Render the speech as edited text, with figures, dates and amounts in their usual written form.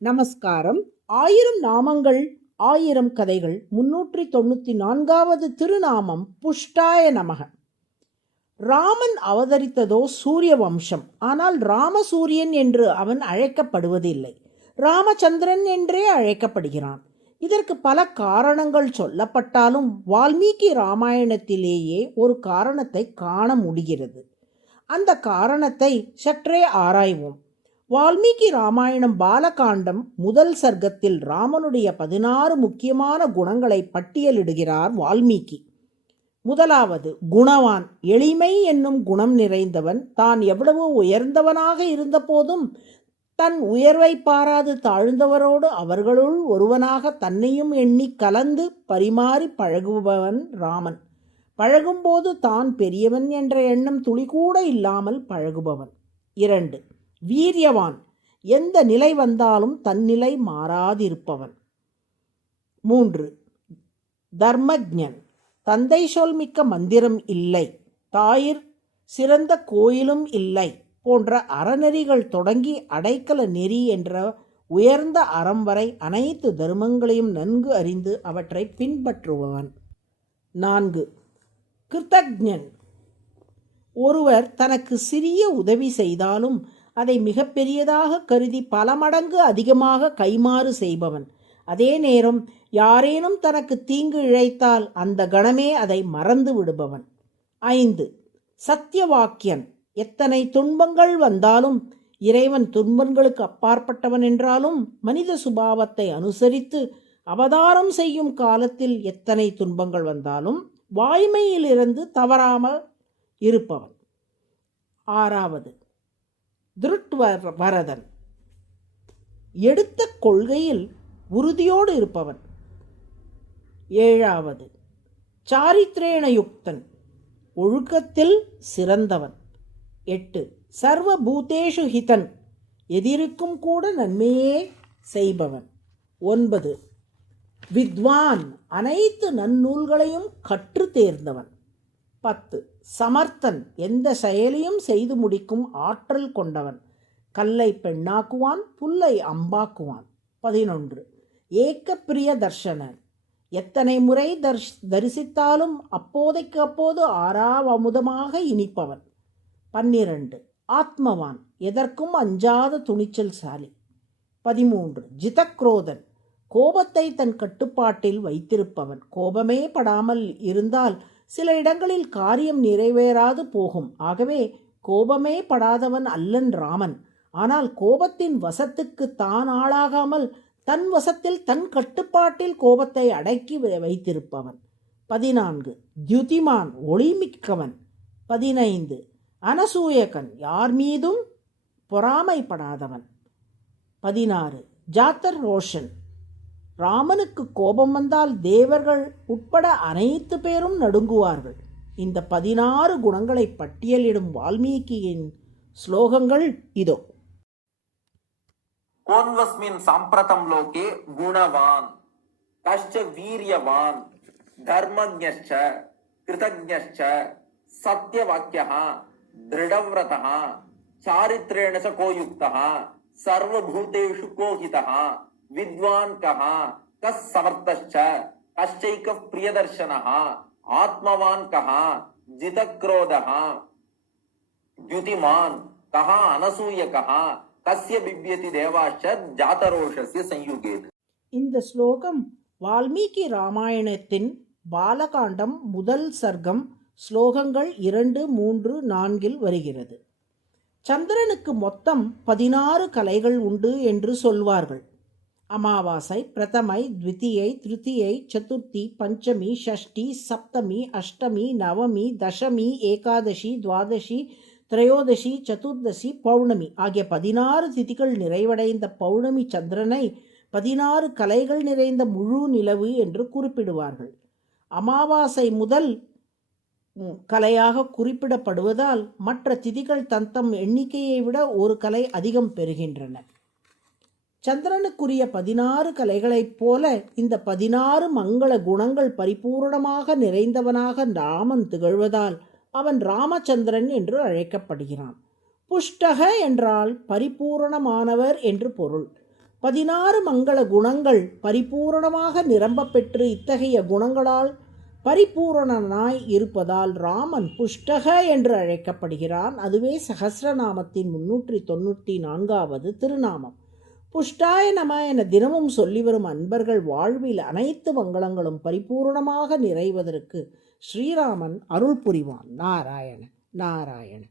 நமஸ்காரம். 1000 நாமங்கள் 1000 கதைகள் 394வது திருநாமம் புஷ்டாய நமக. ராமன் அவதரித்ததோ சூரிய வம்சம். ஆனால் ராமசூரியன் என்று அவன் அழைக்கப்படுவதில்லை, ராமச்சந்திரன் என்றே அழைக்கப்படுகிறான். இதற்கு பல காரணங்கள் சொல்லப்பட்டாலும் வால்மீகி ராமாயணத்திலேயே ஒரு காரணத்தை காண முடிகிறது. அந்த காரணத்தை சற்றே ஆராய்வோம். வால்மீகி ராமாயணம் பாலகாண்டம் முதல் சர்க்கத்தில் ராமனுடைய 16 முக்கியமான குணங்களை பட்டியலிடுகிறார் வால்மீகி. முதலாவது, குணவான். எளிமை என்னும் குணம் நிறைந்தவன். தான் எவ்வளவு உயர்ந்தவனாக இருந்த போதும் தன் உயர்வை பாராது தாழ்ந்தவரோடு அவர்களுள் ஒருவனாக தன்னையும் எண்ணி கலந்து பரிமாறி பழகுபவன் ராமன். பழகும்போது தான் பெரியவன் என்ற எண்ணம் துளிகூட இல்லாமல் பழகுபவன். 2, வீரியவான். எந்த நிலை வந்தாலும் தன்னிலை மாறாதிருப்பவன். 3, தர்மஜ்ஞன். தந்தை சொல் மிக்க மந்திரம் இல்லை, தாயிற் சிறந்த கோயிலும் இல்லை போன்ற அறநெறிகள் தொடங்கி அடைக்கல நெறி என்ற உயர்ந்த அறம் வரை அனைத்து தர்மங்களையும் நன்கு அறிந்து அவற்றை பின்பற்றுபவன். 4, கிருத்தஜ்ஞன். ஒருவர் தனக்கு சிறிய உதவி செய்தாலும் அதை மிகப்பெரியதாக கருதி பல மடங்கு அதிகமாக கைமாறு செய்பவன். அதே நேரம் யாரேனும் தனக்கு தீங்கு இழைத்தால் அந்த கணமே அதை மறந்து விடுபவன். 5, சத்தியவாக்கியன். எத்தனை துன்பங்கள் வந்தாலும் இறைவன் துன்பங்களுக்கு அப்பாற்பட்டவன் என்றாலும் மனித சுபாவத்தை அனுசரித்து அவதாரம் செய்யும் காலத்தில் எத்தனை துன்பங்கள் வந்தாலும் வாய்மையிலிருந்து தவறாமல் இருப்பவன். 6, திருட்வரதன். எடுத்த கொள்கையில் உறுதியோடு இருப்பவன். 7, சாரித்ரேணயுக்தன். ஒழுக்கத்தில் சிறந்தவன். 8, சர்வ பூதேஷு ஹிதன். எதிர்க்கும் கூட நன்மையே செய்பவன். 9, வித்வான். அனைத்து நன்னூல்களையும் கற்று தேர்ந்தவன். 10, சமர்த்தன். எந்த செயலையும் செய்து முடிக்கும் ஆற்றல் கொண்டவன். கல்லை பெண்ணாக்குவான், புல்லை அம்பாக்குவான். 11, ஏக்க பிரிய தர்ஷனன். எத்தனை முறை தரிசித்தாலும் அப்போதைக்கு அப்போது ஆறாவமுதமாக இனிப்பவன். 12, ஆத்மவான். எதற்கும் அஞ்சாத துணிச்சல்சாலி. 13, ஜிதக்ரோதன். கோபத்தை தன் கட்டுப்பாட்டில் வைத்திருப்பவன். கோபமே படாமல் இருந்தால் சில இடங்களில் காரியம் நிறைவேறாது போகும். ஆகவே கோபமே படாதவன் அல்லன் ராமன். ஆனால் கோபத்தின் வசத்துக்கு தான் ஆளாகாமல் தன் வசத்தில் தன் கட்டுப்பாட்டில் கோபத்தை அடக்கி வைத்திருப்பவன். 14, தியுதிமான். ஒளிமிக்கவன். 15, அனசூயகன். யார் மீதும் பொறாமைப்படாதவன். 16, ஜாத்தர் ரோஷன். ராமனுக்கு கோபம் வந்தால் தேவர்கள் உட்பட அனைத்து பேரும் நடுங்குவார்கள். இந்த 16 குணங்களை பட்டியலிடும் வால்மீகியின் ஸ்லோகங்கள் இதோ. கோன்வஸ்மின் சாம்பிரதம் லோகே குணவான் கஷ்ட வீரியவான் தர்மஜ்ஞश्च கிருதஜ்ஞश्च சத்யவாக்யः திருடவ்ரதः சாரித்ரேண ச கோயுக்தः சர்வபூதேஷு கோஹிதः வித்வான் கஹா கஸ் சமர்த்தश्च கஷ்டைக பிரியதர்ஷனः ஆத்மவான் கஹா ஜிதக்ரோதः த்யுதிமான் கஹா அனசூயகः கஸ்ய பிப்யதி தேவாश्च ஜாதரோஷஸ்ய சயுகேத். இந்த ஸ்லோகம் வால்மீகி ராமாயணத்தின் பாலகாண்டம் முதல் சர்க்கம் ஸ்லோகங்கள் 2, 3, 4 வருகிறது. சந்திரனுக்கு மொத்தம் 16 கலைகள் உண்டு என்று சொல்வார்கள். அமாவாசை, பிரதமை, த்விதியை, திருத்தியை, சதுர்த்தி, பஞ்சமி, ஷஷ்டி, சப்தமி, அஷ்டமி, நவமி, தசமி, ஏகாதசி, துவாதசி, திரையோதசி, சதுர்தசி, பௌர்ணமி ஆகிய 16 திதிகள் நிறைவடைந்த பௌர்ணமி சந்திரனை 16 கலைகள் நிறைந்த முழு நிலவு என்று குறிப்பிடுவார்கள். அமாவாசை முதல் கலையாக குறிப்பிடப்படுவதால் மற்ற திதிகள் தத்தம் எண்ணிக்கையை விட ஒரு கலை அதிகம் பெறுகின்றன. சந்திரனுக்குரிய 16 கலைகளைப் போல இந்த 16 மங்கள குணங்கள் பரிபூர்ணமாக நிறைந்தவனாக ராமன் திகழ்வதால் அவன் ராமச்சந்திரன் என்று அழைக்கப்படுகிறான். புஷ்டக என்றால் பரிபூரணமானவர் என்று பொருள். 16 மங்கள குணங்கள் பரிபூரணமாக நிரம்ப பெற்று இத்தகைய குணங்களால் பரிபூரணனாய் இருப்பதால் ராமன் புஷ்டக என்று அழைக்கப்படுகிறான். அதுவே சகஸ்ரநாமத்தின் 394வது திருநாமம். புஷ்டாய நம என தினமும் சொல்லி வரும் அன்பர்கள் வாழ்வில் அனைத்து மங்களங்களும் பரிபூரணமாக நிறைவதற்கு ஸ்ரீராமன் அருள் புரிவான். நாராயண நாராயண.